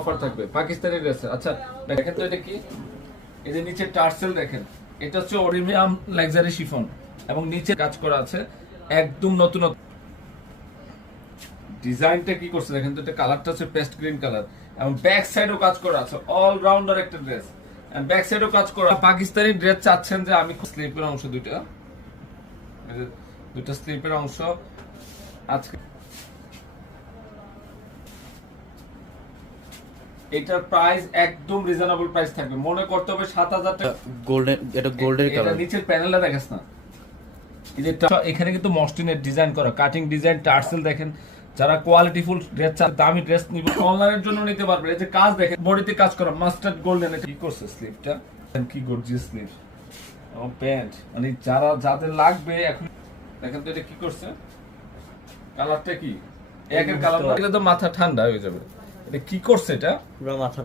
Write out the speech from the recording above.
Offer থাকবে Pakistani dress. আচ্ছা দেখেন তো এটা কি, এই যে নিচে টার্সেল দেখেন, এটা হচ্ছে প্রিমিয়াম লাক্সারি শিফন এবং নিচে কাজ করা আছে একদম নতুন। ডিজাইনটা কি করছে দেখেন তো, এটা কালারটা হচ্ছে পেস্ট গ্রিন কালার এবং ব্যাক সাইডও কাজ করা আছে, অল রাউন্ডার একটা ড্রেস। এন্ড ব্যাক সাইডও কাজ করা। পাকিস্তানি ড্রেস চাচ্ছেন যে আমি স্লিপের অংশ দুইটা, এই যে দুইটা স্লিপের অংশ আজকে এটার প্রাইস একদম রিজনেবল প্রাইস থাকবে, মনে করতে হবে 7000 টাকা। গোল্ডেন, এটা গোল্ডের এটা কালার। নিচের প্যানেলটা দেখাস না, এই যে এখানে কিন্তু মসলিনের ডিজাইন করা, কাটিং ডিজাইন, টার্সেল দেখেন। যারা কোয়ালিটিফুল ড্রেস চান, দামি ড্রেস নিবে, অনলাইনের জন্য নিতে পারবে। এই যে কাজ দেখেন, বডিতে কাজ করা মাস্টার্ড গোল্ডেন। এটা কি করছে স্লিভটা, কি গর্জিয়াস স্লিভ এবং প্যান্ট, মানে যারা যাদের লাগবে এখন দেখেন তো এটা কি করছে, কালারটা কি একের কালার, এটা তো মাথা ঠান্ডা হয়ে যাবে। এটা কি করছে, এটা পুরো মাথা